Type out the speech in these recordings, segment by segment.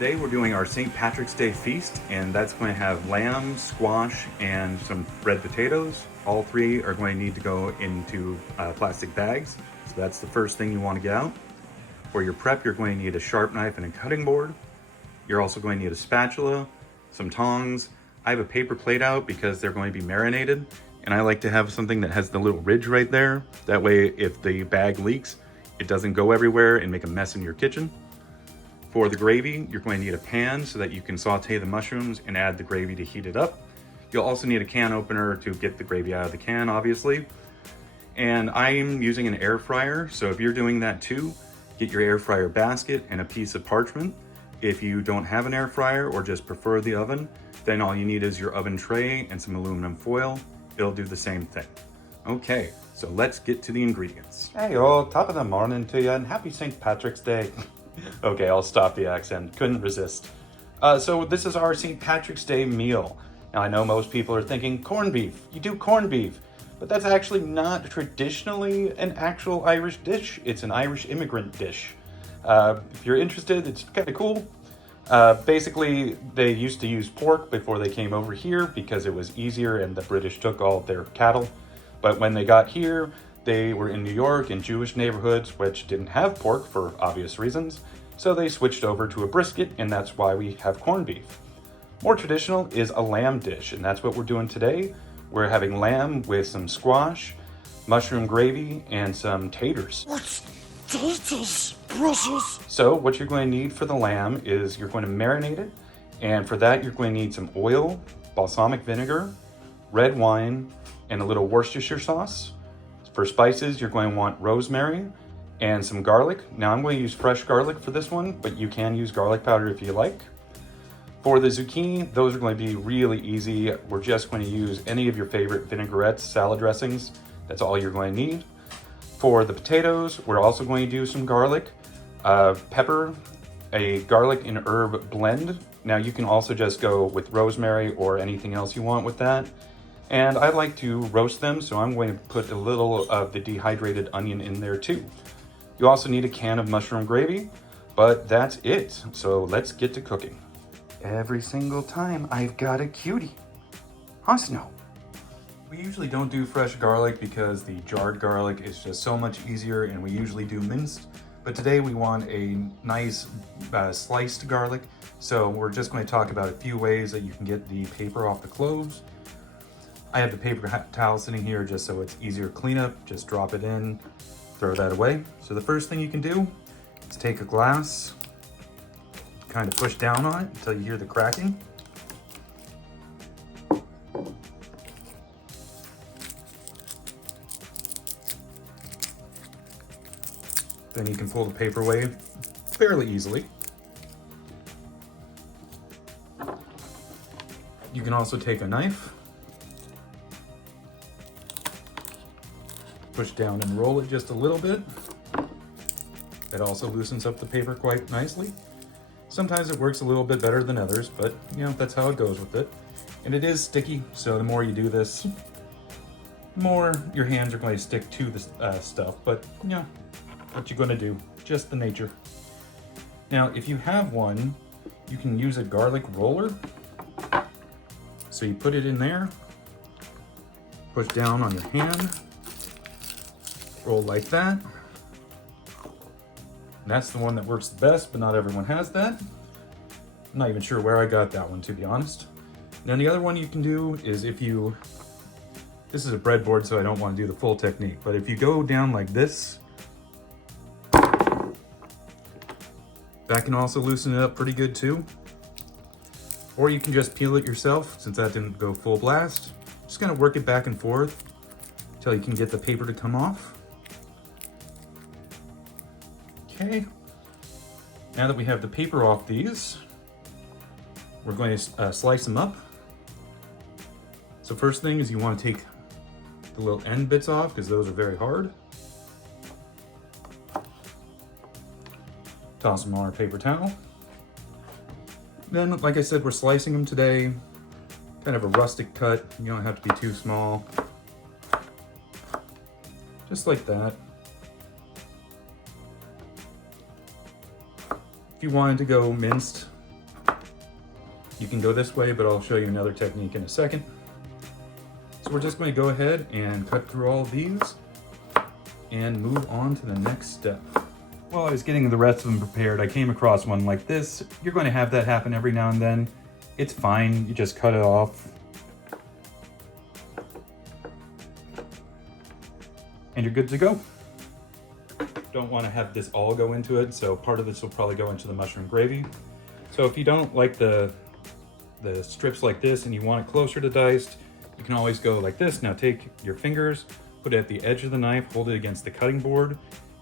Today we're doing our St. Patrick's Day feast, and that's going to have lamb, squash, and some red potatoes. All three are going to need to go into plastic bags. So that's the first thing you want to get out. For your prep, you're going to need a sharp knife and a cutting board. You're also going to need a spatula, some tongs. I have a paper plate out because they're going to be marinated, and I like to have something that has the little ridge right there. That way, if the bag leaks, it doesn't go everywhere and make a mess in your kitchen. For the gravy, you're going to need a pan so that you can saute the mushrooms and add the gravy to heat it up. You'll also need a can opener to get the gravy out of the can, obviously. And I'm using an air fryer, so if you're doing that too, get your air fryer basket and a piece of parchment. If you don't have an air fryer or just prefer the oven, then all you need is your oven tray and some aluminum foil. It'll do the same thing. Okay, so let's get to the ingredients. Hey all, top of the morning to you and happy St. Patrick's Day. Okay, I'll stop the accent. Couldn't resist. So this is our St. Patrick's Day meal. Now I know most people are thinking corned beef. You do corned beef, but that's actually not traditionally an actual Irish dish. It's an Irish immigrant dish. If you're interested, it's kind of cool. Basically, they used to use pork before they came over here because it was easier and the British took all of their cattle. But when they got here, they were in New York in Jewish neighborhoods which didn't have pork for obvious reasons, so they switched over to a brisket, and that's why we have corned beef. More traditional is a lamb dish, and that's what we're doing today. We're having lamb with some squash, mushroom gravy, and some taters. What's taters, precious? So what you're going to need for the lamb is you're going to marinate it, and for that you're going to need some oil, balsamic vinegar, red wine, and a little Worcestershire sauce. For spices, you're going to want rosemary and some garlic. Now I'm going to use fresh garlic for this one, but you can use garlic powder if you like. For the zucchini, those are going to be really easy. We're just going to use any of your favorite vinaigrettes, salad dressings. That's all you're going to need. For the potatoes, we're also going to do some garlic, pepper, a garlic and herb blend. Now you can also just go with rosemary or anything else you want with that. And I like to roast them, so I'm going to put a little of the dehydrated onion in there too. You also need a can of mushroom gravy, but that's it. So let's get to cooking. Every single time I've got a cutie. Huh, Snow? We usually don't do fresh garlic because the jarred garlic is just so much easier, and we usually do minced. But today we want a nice sliced garlic. So we're just going to talk about a few ways that you can get the paper off the cloves. I have the paper towel sitting here just so it's easier to clean up. Just drop it in, throw that away. So the first thing you can do is take a glass, kind of push down on it until you hear the cracking. Then you can pull the paper away fairly easily. You can also take a knife, push down and roll it just a little bit. That also loosens up the paper quite nicely. Sometimes it works a little bit better than others, but you know, that's how it goes with it. And it is sticky, so the more you do this, the more your hands are going to stick to the stuff, but you know, what you're going to do, just the nature. Now, if you have one, you can use a garlic roller. So you put it in there, push down on your hand, roll like that. And that's the one that works the best, but not everyone has that. I'm not even sure where I got that one, to be honest. Now the other one you can do is this is a breadboard, so I don't want to do the full technique, but if you go down like this, that can also loosen it up pretty good too. Or you can just peel it yourself, since that didn't go full blast. Just gonna work it back and forth until you can get the paper to come off. Okay, now that we have the paper off these, we're going to slice them up. So first thing is you want to take the little end bits off because those are very hard. Toss them on our paper towel. Then, like I said, we're slicing them today. Kind of a rustic cut. You don't have to be too small. Just like that. If you wanted to go minced, You can go this way, but I'll show you another technique in a second. So we're just going to go ahead and cut through all of these and move on to the next step. While I was getting the rest of them prepared, I came across one like this. You're going to have that happen every now and then. It's fine, you just cut it off. And you're good to go. Don't want to have this all go into it, so part of this will probably go into the mushroom gravy. So if you don't like the strips like this and you want it closer to diced, you can always go like this. Now take your fingers, put it at the edge of the knife, hold it against the cutting board,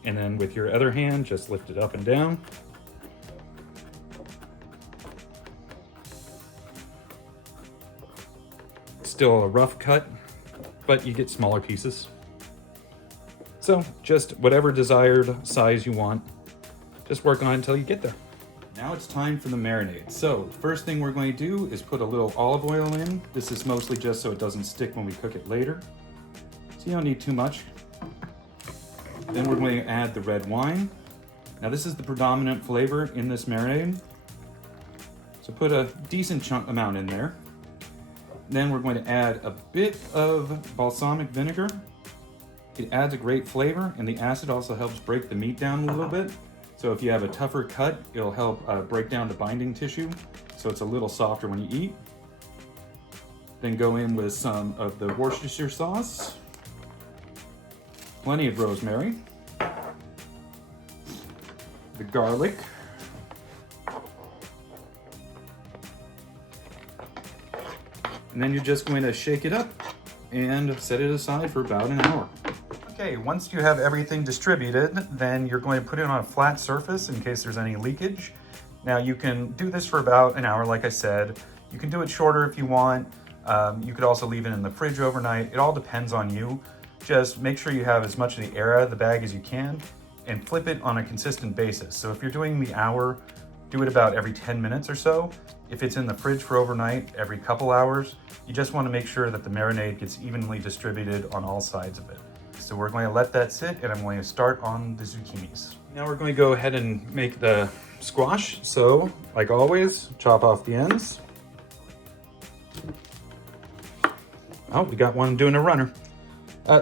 and then with your other hand, just lift it up and down. Still a rough cut, but you get smaller pieces. So just whatever desired size you want, just work on it until you get there. Now it's time for the marinade. So the first thing we're going to do is put a little olive oil in. This is mostly just so it doesn't stick when we cook it later. So you don't need too much. Then we're going to add the red wine. Now this is the predominant flavor in this marinade. So put a decent amount in there. Then we're going to add a bit of balsamic vinegar. It adds a great flavor, and the acid also helps break the meat down a little bit. So if you have a tougher cut, it'll help break down the binding tissue, so it's a little softer when you eat. Then go in with some of the Worcestershire sauce. Plenty of rosemary, the garlic, and then you're just going to shake it up and set it aside for about an hour. Okay, once you have everything distributed, then you're going to put it on a flat surface in case there's any leakage. Now you can do this for about an hour, like I said. You can do it shorter if you want. You could also leave it in the fridge overnight. It all depends on you. Just make sure you have as much of the air out of the bag as you can and flip it on a consistent basis. So if you're doing the hour, do it about every 10 minutes or so. If it's in the fridge for overnight, every couple hours. You just want to make sure that the marinade gets evenly distributed on all sides of it. So we're going to let that sit, and I'm going to start on the zucchinis. Now we're going to go ahead and make the squash. So, like always, chop off the ends. Oh, we got one doing a runner.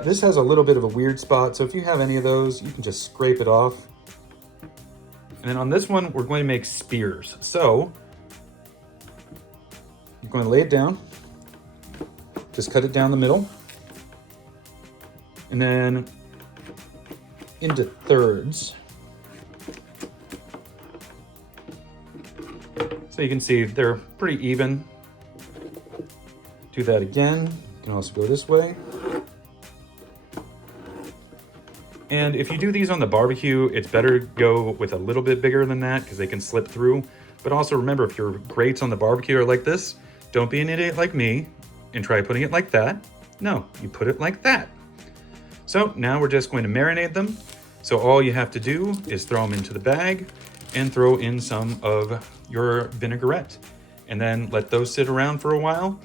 This has a little bit of a weird spot, so if you have any of those, you can just scrape it off. And then on this one, we're going to make spears. So, you're going to lay it down. Just cut it down the middle. And then into thirds. So you can see they're pretty even. Do that again. You can also go this way. And if you do these on the barbecue, it's better to go with a little bit bigger than that because they can slip through. But also remember, if your grates on the barbecue are like this, don't be an idiot like me and try putting it like that. No, you put it like that. So now we're just going to marinate them. So all you have to do is throw them into the bag and throw in some of your vinaigrette and then let those sit around for a while.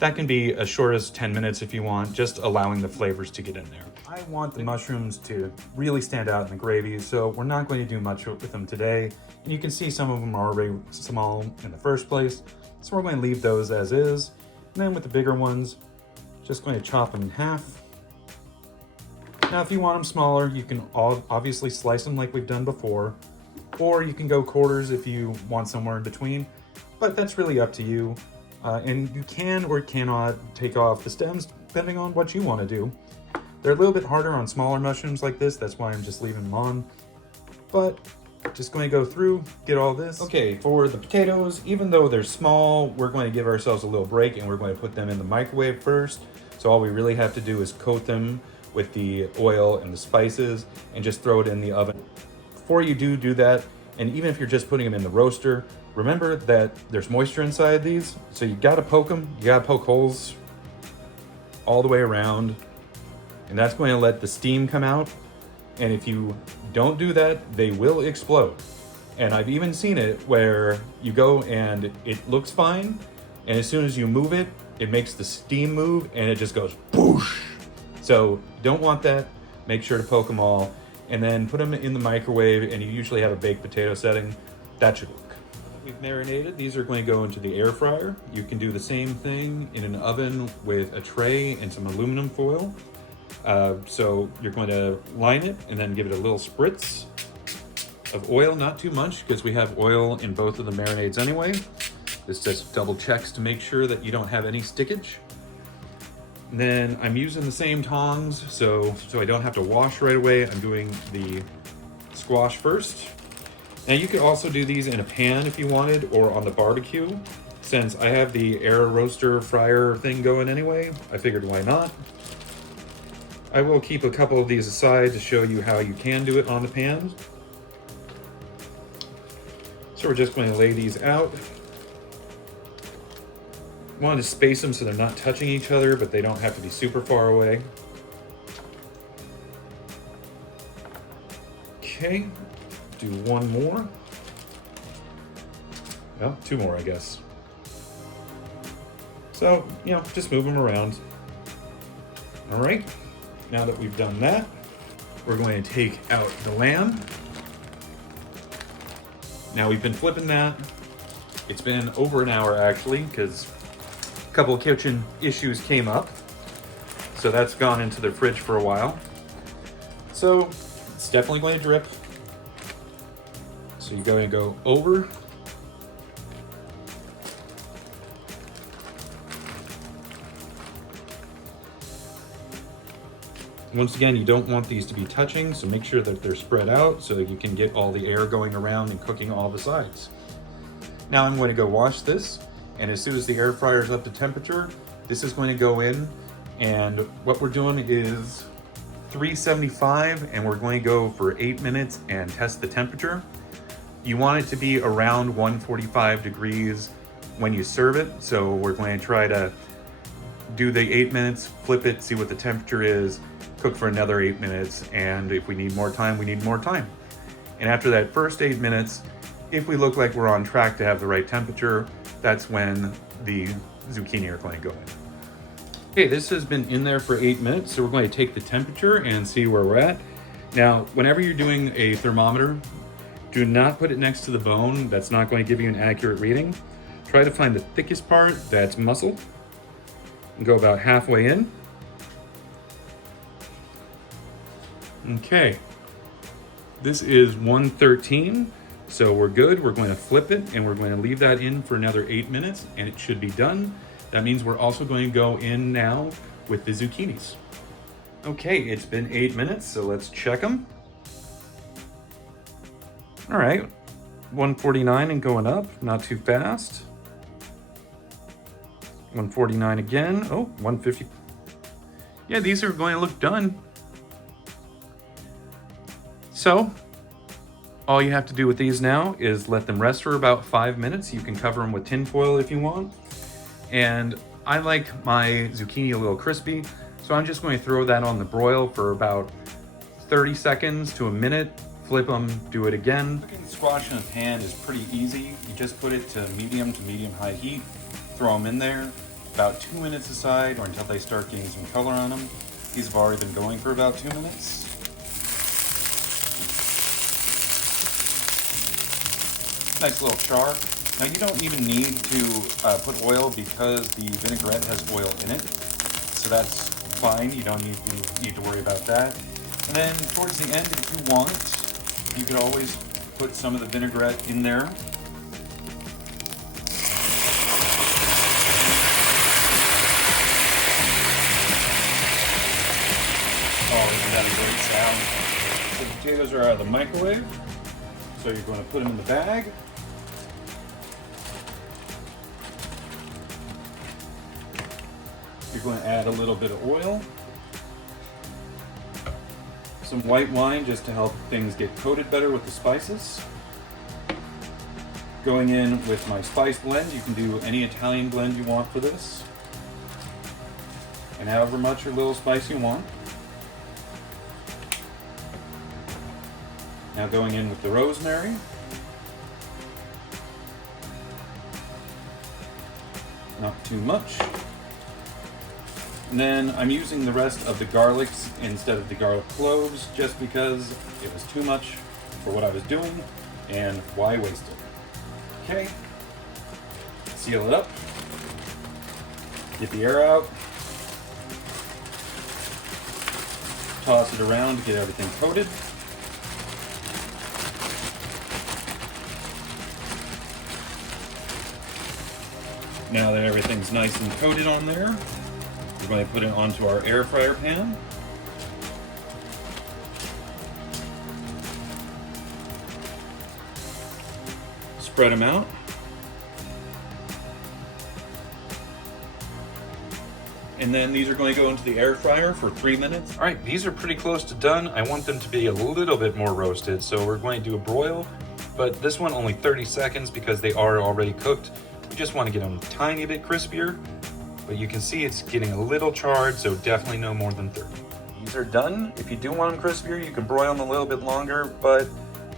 That can be as short as 10 minutes if you want, just allowing the flavors to get in there. I want the mushrooms to really stand out in the gravy, so we're not going to do much with them today. And you can see some of them are already small in the first place, so we're going to leave those as is. And then with the bigger ones, just going to chop them in half. Now, if you want them smaller, you can obviously slice them like we've done before, or you can go quarters if you want somewhere in between, but that's really up to you. And you can or cannot take off the stems depending on what you want to do. They're a little bit harder on smaller mushrooms like this, that's why I'm just leaving them on. But just going to go through, get all this. Okay, for the potatoes, even though they're small, we're going to give ourselves a little break and we're going to put them in the microwave first. So all we really have to do is coat them with the oil and the spices and just throw it in the oven. Before you do that, and even if you're just putting them in the roaster, remember that there's moisture inside these, so you gotta poke them, you gotta poke holes all the way around, and that's going to let the steam come out. And if you don't do that, they will explode. And I've even seen it where you go and it looks fine, and as soon as you move it, it makes the steam move and it just goes whoosh. So you don't want that. Make sure to poke them all and then put them in the microwave, and you usually have a baked potato setting. That should work. we've marinated. These are going to go into the air fryer. You can do the same thing in an oven with a tray and some aluminum foil. So you're going to line it and then give it a little spritz of oil, not too much because we have oil in both of the marinades anyway. This just double checks to make sure that you don't have any stickage. And then I'm using the same tongs so I don't have to wash right away. I'm doing the squash first. Now you could also do these in a pan if you wanted, or on the barbecue. Since I have the air roaster fryer thing going anyway, I figured why not. I will keep a couple of these aside to show you how you can do it on the pan. So we're just going to lay these out. Want to space them so they're not touching each other, but they don't have to be super far away. Okay, do one more. Well, two more, I guess. So, just move them around. All right, now that we've done that, we're going to take out the lamb. Now we've been flipping that. It's been over an hour actually, because a couple of kitchen issues came up. So that's gone into the fridge for a while. So it's definitely going to drip. So you're going to go over. Once again, you don't want these to be touching, so make sure that they're spread out so that you can get all the air going around and cooking all the sides. Now I'm going to go wash this, and as soon as the air fryer is up to temperature, this is going to go in, and what we're doing is 375, and we're going to go for 8 minutes and test the temperature. You want it to be around 145 degrees when you serve it, so we're going to try to do the 8 minutes, flip it, see what the temperature is, cook for another 8 minutes, and if we need more time, we need more time. And after that first 8 minutes, if we look like we're on track to have the right temperature, that's when the zucchini are going to go in. Okay, this has been in there for 8 minutes, so we're going to take the temperature and see where we're at. Now, whenever you're doing a thermometer, do not put it next to the bone. That's not going to give you an accurate reading. Try to find the thickest part that's muscle and go about halfway in. Okay, this is 113, so we're good. We're going to flip it and we're going to leave that in for another 8 minutes and it should be done. That means we're also going to go in now with the zucchinis. Okay, it's been 8 minutes, so let's check them. All right, 149 and going up, not too fast. 149 again, oh, 150. Yeah, these are going to look done. So, all you have to do with these now is let them rest for about 5 minutes. You can cover them with tin foil if you want. And I like my zucchini a little crispy, so I'm just going to throw that on the broil for about 30 seconds to a minute, flip them, do it again. Cooking squash in a pan is pretty easy. You just put it to medium high heat, throw them in there, about 2 minutes aside or until they start getting some color on them. These have already been going for about 2 minutes. Nice little char. Now you don't even need to put oil because the vinaigrette has oil in it, so that's fine. You don't need to worry about that. And then towards the end, if you want, you could always put some of the vinaigrette in there. Oh, isn't that a great sound? The potatoes are out of the microwave, so you're going to put them in the bag. You're going to add a little bit of oil, some white wine just to help things get coated better with the spices. Going in with my spice blend, you can do any Italian blend you want for this, and however much or little spice you want. Now going in with the rosemary. Not too much. And then I'm using the rest of the garlics instead of the garlic cloves just because it was too much for what I was doing, and why waste it? Okay. Seal it up. Get the air out. Toss it around to get everything coated. Now that everything's nice and coated on there, we're going to put it onto our air fryer pan. Spread them out. And then these are going to go into the air fryer for 3 minutes. All right, these are pretty close to done. I want them to be a little bit more roasted, so we're going to do a broil, but this one only 30 seconds because they are already cooked. We just want to get them a tiny bit crispier, but you can see it's getting a little charred, so definitely no more than 30. These are done. If you do want them crispier, you can broil them a little bit longer, but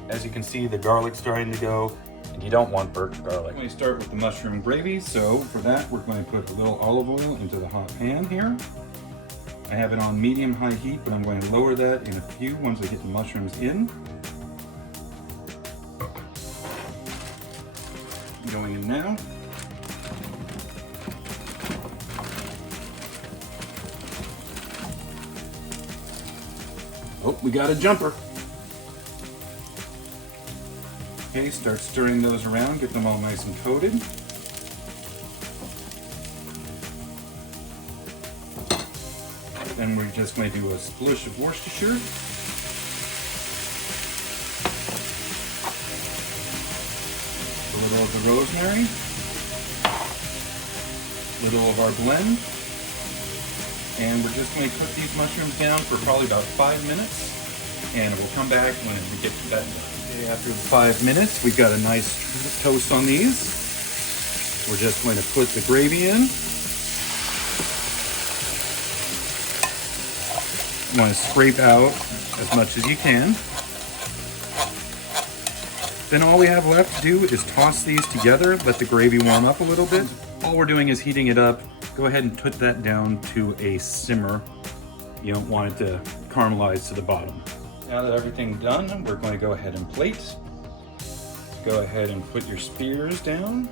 as you can see, the garlic's starting to go, and you don't want burnt garlic. I'm going to start with the mushroom gravy, so for that, we're going to put a little olive oil into the hot pan here. I have it on medium-high heat, but I'm going to lower that in a few once I get the mushrooms in. Going in now. Oh, we got a jumper. Okay, start stirring those around, get them all nice and coated. Then we're just going to do a splish of Worcestershire. A little of the rosemary. A little of our blend. And we're just going to cook these mushrooms down for probably about 5 minutes. And we'll come back when we get to that done. Okay, after 5 minutes, we've got a nice toast on these. We're just going to put the gravy in. You want to scrape out as much as you can. Then all we have left to do is toss these together, let the gravy warm up a little bit. All we're doing is heating it up. Go ahead and put that down to a simmer. You don't want it to caramelize to the bottom. Now that everything's done, we're going to go ahead and plate. Go ahead and put your spears down.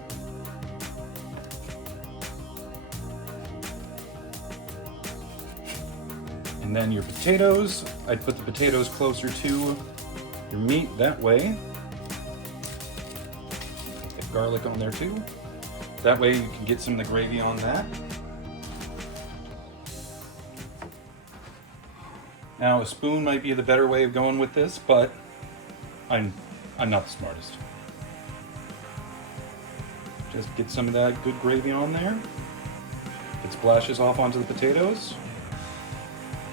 And then your potatoes. I'd put the potatoes closer to your meat that way. Get garlic on there too. That way you can get some of the gravy on that. Now a spoon might be the better way of going with this, but I'm not the smartest. Just get some of that good gravy on there. It splashes off onto the potatoes.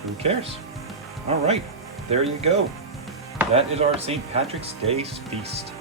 Who cares? All right, there you go. That is our St. Patrick's Day feast.